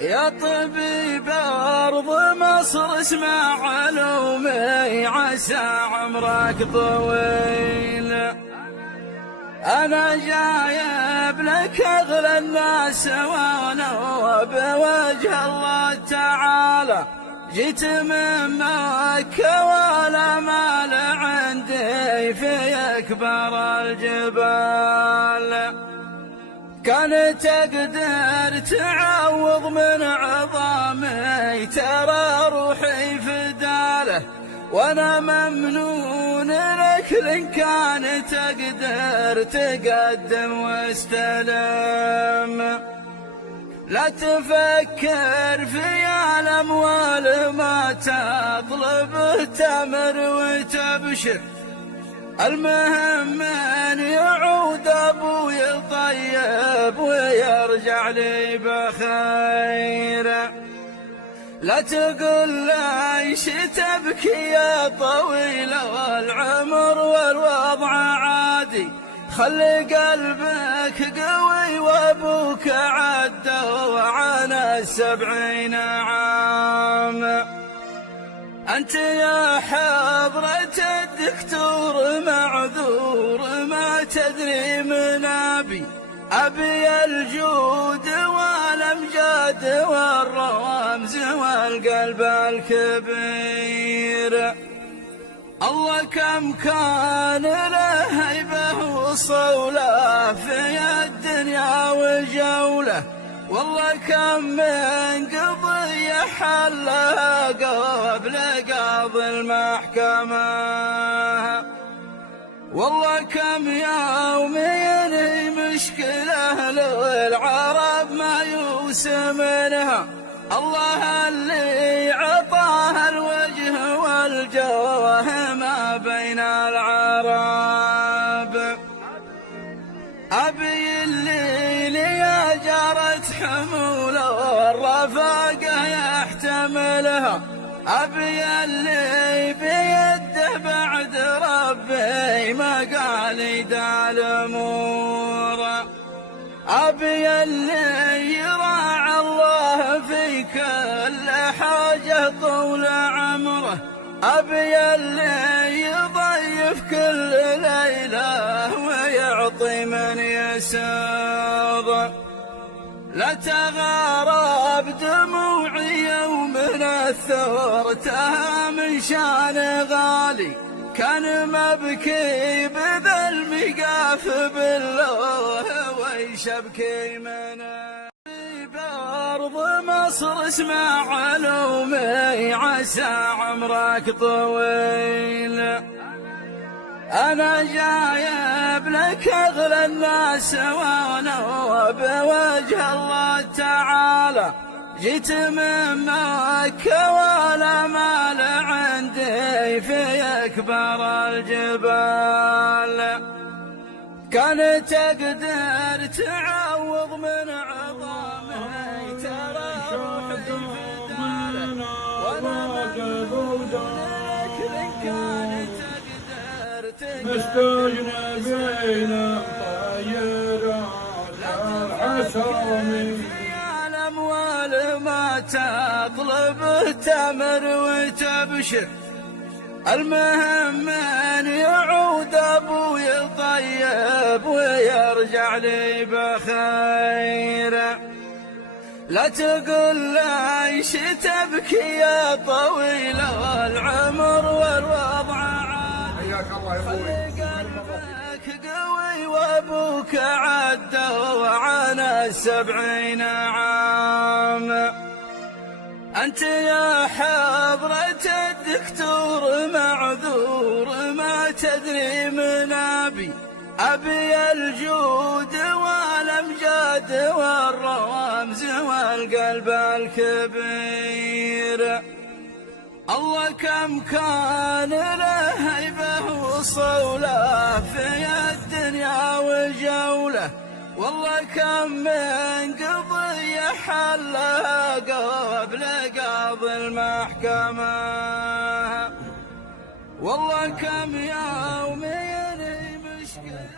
يا طبيب أرض مصر اسمع علومي عسى عمرك طويل. أنا جايب لك أغلى الناس وأنا بوجه الله تعالى، جيت من مكة ولا مال عندي في أكبر الجبال. كان تقدر تعوض من عظامي ترى روحي فداله، وانا ممنون لك لن كان تقدر تقدم واستلم. لا تفكر في الأموال ما تطلبه تمر وتبشر، المهم من يعود أبوي طيب ويرجع لي بخير. لا تقول ليش تبكي يا طويل والعمر والوضع عادي، خلي قلبك قوي وابوك عدوا عن 70 عام. أنت يا حضرة الدكتور معذور ما تدري من أبي الجود والأمجاد والرمز والقلب الكبير. الله كم كان له هيبة وصولة في الدنيا وجولة، والله كم من قضية حلها قبل قاضي المحكمة، والله كم يوم ينهي مشكلة للعرب ما يوسى منها. الله اللي عطاها الوجه والجوه ما بين العرب. أبي الليل يا جارة حمول والرفاقة يحتملها، أبي اللي بيده بعد ربي مقاليد الأمور، أبي اللي يراعى الله في كل حاجة طول عمره، أبي اللي يضيف كل ليلة ويعطي من يسر. لا تغارب دموعي يوم نثرتها من شان غالي، كان مبكي بذا المقاف بالله ويش ابكي منه. بأرض مصر اسمع علومي عسى عمرك طويل. أنا جايب لك أغلى الناس وأنا بوجه الله تعالى، جيت من مكة ولا مال عندي في أكبر الجبال. كان تقدر تعوض من عظامي ترى روحي فداله، وانا ممنون لك لن كان تقدر مستجنبين طيرات العسامي. في الأموال ما تطلبه تمر وتبشر، المهم من يعود أبوي طيب ويرجع لي بخير. لا تقول ليش تبكي يا طويل والعمر والوضع عادي، خلي قلبك قوي وابوك عدوا عن 70 عام. أنت يا حضرة الدكتور معذور ما تدري من أبي الجود والأمجاد والرمز والقلب الكبير. الله كم كان له هيبة وصولة في الدنيا وجولة، والله كم من قضية حلها قبل قاضي المحكمة، والله كم يوم ينهي مشكلة